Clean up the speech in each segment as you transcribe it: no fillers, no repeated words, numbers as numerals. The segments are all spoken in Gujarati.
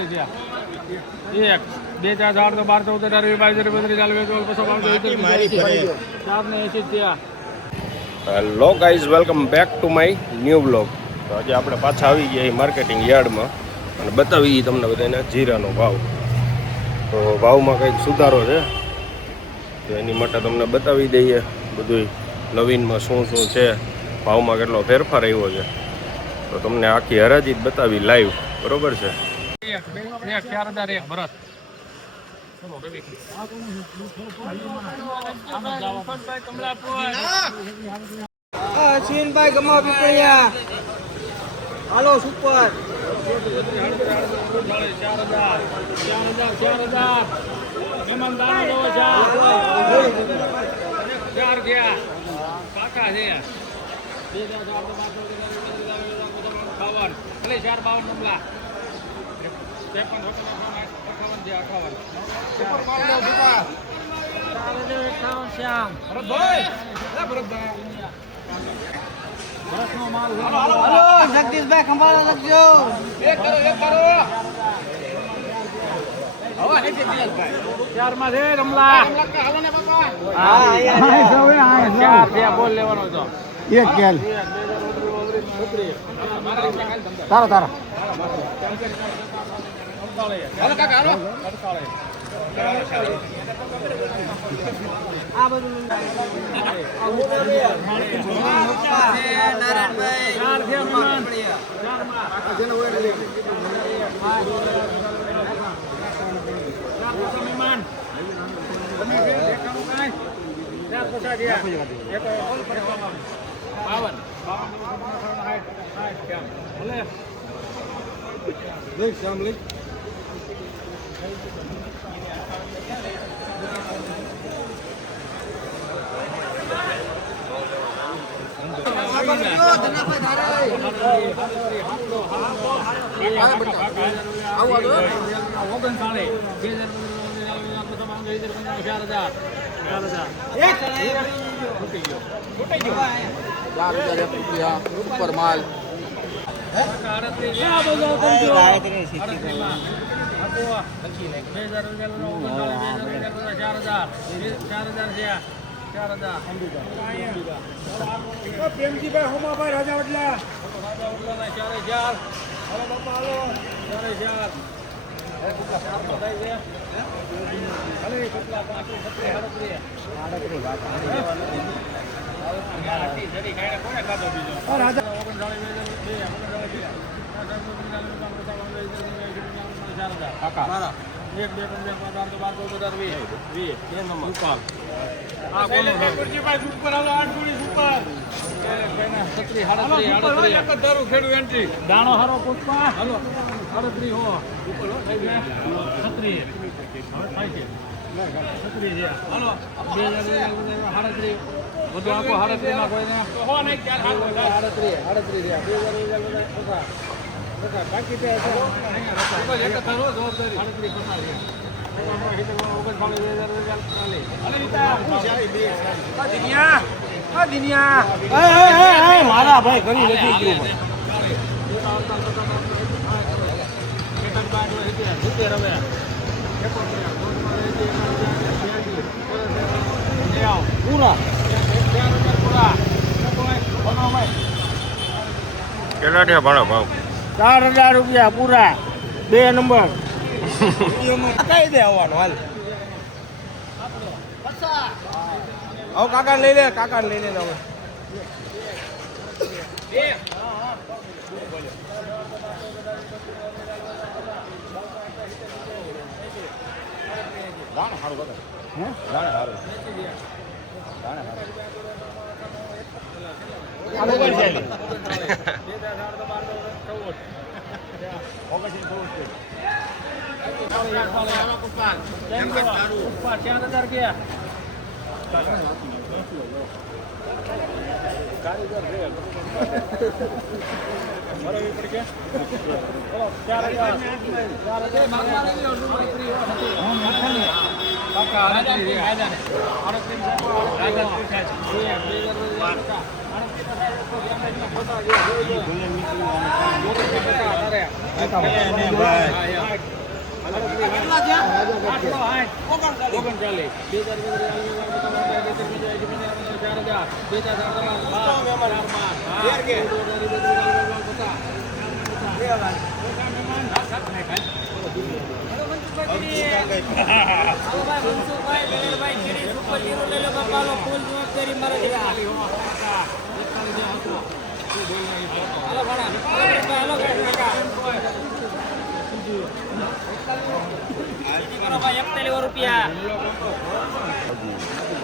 એક બે ચાર 4 તો 12 14 18 22 hello guys, welcome back to my new blog. તો આજે આપણે પાછા આવી ગયા માર્કેટિંગ યાર્ડમાં અને બતાવી તમને બધાને જીરાનો ભાવ. તો ભાવમાં કંઈક સુધારો છે, તો એની માટે તમને બતાવી દઈએ બધું નવીનમાં શું શું છે, ભાવમાં કેટલો ફેરફાર આવ્યો છે. તો તમને આખી હરાજી જ બતાવી લાઈવ, બરોબર છે. અશ્વિનભાઈ ગમા પીપળિયા હાલો સુપર 4 ગયા પાકા છે 4 52 નમલા 51 જગદીશભાઈ ખંભાળા લખજો એક કરો 4 માં છે રમલા હા છે બોલ લેવાનો તો એક ગેલ તારા હાલો કાકા હાલો આ બધું નારાયણભાઈ 4 છે મહેમાન 4 માં જેનો હોય લે 4 મહેમાન તમે દેખાડો કાઈ 4 પછા ગયા એક ઓલ પર 52 ભલે દેખ સામલી ઉપર માલ પ્રેમજીભાઈ હોમાભાઈ રાજા વડલા 4 હાલો બાપા હાલો 4 દાણો હારો પુષ્પા હાલો 38 હો ઉપર થઈ ગયા 36 હવે છે હાલો 2038 બધું આખો 38 માં કોઈને હો નહીં 38 બાકી તે એક થરો જવાબદારી 38 મારા ભાઈ કરી નથી ગયું પૂરા કેટલા થયા ભાડો ભાવ? 4000 રૂપિયા પૂરા 2 નંબર કઈ દે આવવાનું હાલ આવ કાકા લઈ લે હવે દાણ હારું કાકા હે દાણ હારું આ મોબાઈલ છે 4000 ગયા કારીગર છે બરાબર પડી ગયા 4000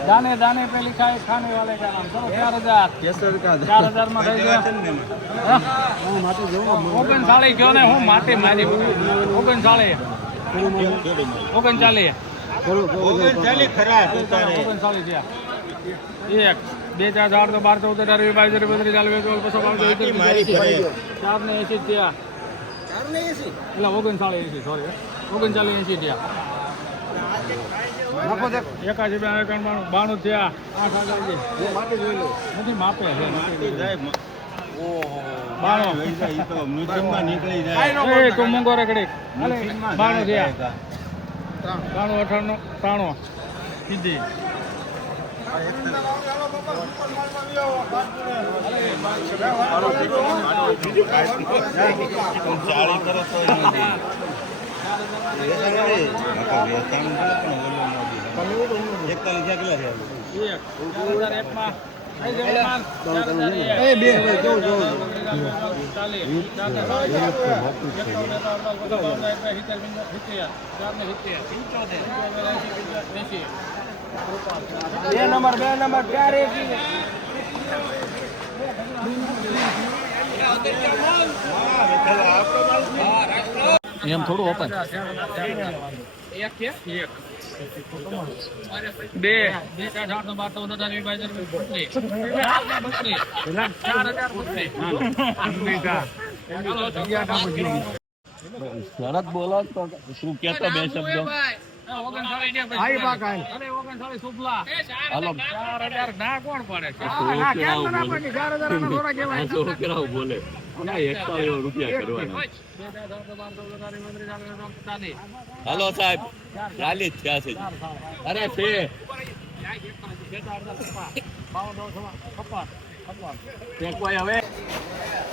दाने दाने पे लिखा है खाने वाले का नाम। चलो 4,000 में થઈ ગયો। ઓગણ સાળી ગયો ને હું માટી મારી ઓગણ સાળી 39 ઓગણ સાળી થયા 1 2 4 8 12 14 18 20 22 23 4 ને 80 થયા 39 સોરી 39 80 થયા નાખો દે 81 92 થયા 8,000 નથી માપે છે તો મોંઘો રખડી 92 થયા 92 98 93 સીધી બે નંબર ક્યારે એમ થોડું ઓપન બે 4 શરત બોલો તો શું કેતો બે શબ્દો બોલે રૂપિયા કરવાના હાલો સાહેબ 40 થયા છે અરે છે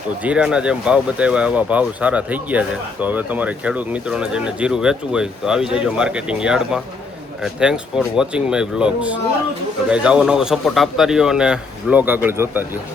તો જીરાના જેમ ભાવ બતાવ્યા એવા ભાવ સારા થઈ ગયા છે. તો હવે તમારે ખેડૂત મિત્રોને જેને જીરું વેચવું હોય તો આવી જજો માર્કેટિંગ યાર્ડમાં. અને thanks for watching my vlogs. તો ગાઈઝ આવો નવો સપોર્ટ આપતા રહ્યો અને વ્લોગ આગળ જોતા રહ્યો.